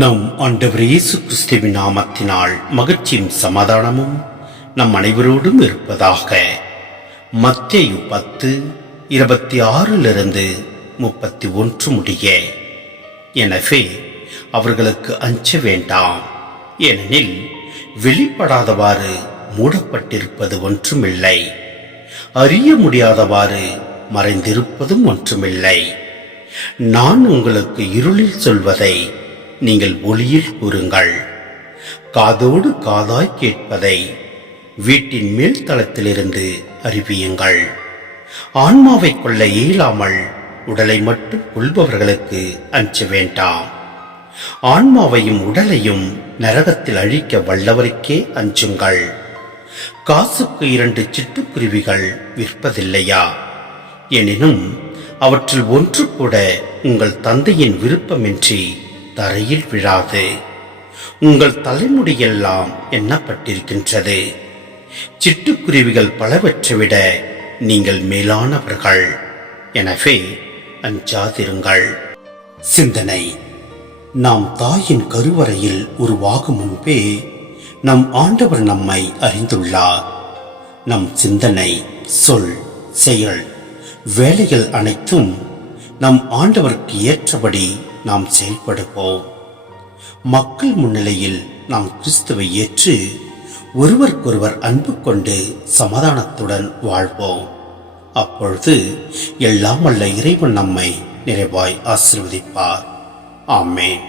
நம் ஆண்டவர் இயேசு கிறிஸ்துவின் நாமத்தினால் மகிழ்ச்சியும் சமாதானமும் நம் அனைவரோடும் இருப்பதாக. மத்தேயு 10:26 முடிய. எனவே அவர்களுக்கு அஞ்ச வேண்டாம், ஏனெனில் வெளிப்படாதவாறு மூடப்பட்டிருப்பது ஒன்றுமில்லை, அறிய முடியாதவாறு மறைந்திருப்பதும் ஒன்றுமில்லை. நான் உங்களுக்கு இருளில் சொல்வதை நீங்கள் ஒளியில் கூறுங்கள், காதோடு காதாய் கேட்பதை வீட்டின் மேல் தளத்திலிருந்து அறிவியுங்கள். ஆன்மாவை கொள்ள இயலாமல் உடலை மட்டும் கொள்பவர்களுக்கு அஞ்ச வேண்டாம். ஆன்மாவையும் உடலையும் நரகத்தில் அழிக்க வல்லவருக்கே அஞ்சுங்கள். காசுக்கு 2 சிட்டுக்குருவிகள் விற்பதில்லையா? எனினும் அவற்றில் ஒன்று கூட உங்கள் தந்தையின் விருப்பமின்றி தரையில் விழாது. உங்கள் தலைமுடியெல்லாம் எண்ணப்பட்டிருக்கின்றது. சிட்டுக்குருவிகள் பலவற்றை விட நீங்கள் மேலானவர்கள். எனவே அஞ்சாதிருங்கள். சிந்தனை: நாம் தாயின் கருவறையில் உருவாகும் முன்பே நம் ஆண்டவர் நம்மை அறிந்துள்ளார். நம் சிந்தனை, சொல், செயல், வேலைகள் அனைத்தும் நம் ஆண்டவருக்கு ஏற்றபடி நாம் செயல்படுவோம். மக்கள் முன்னிலையில் நாம் கிறிஸ்துவை ஏற்று ஒருவருக்கொருவர் அன்பு கொண்டு சமாதானத்துடன் வாழ்வோம். அப்பொழுது எல்லாம் வல்ல இறைவன் நம்மை நிறைவாய் ஆசீர்வதிப்பார். ஆமென்.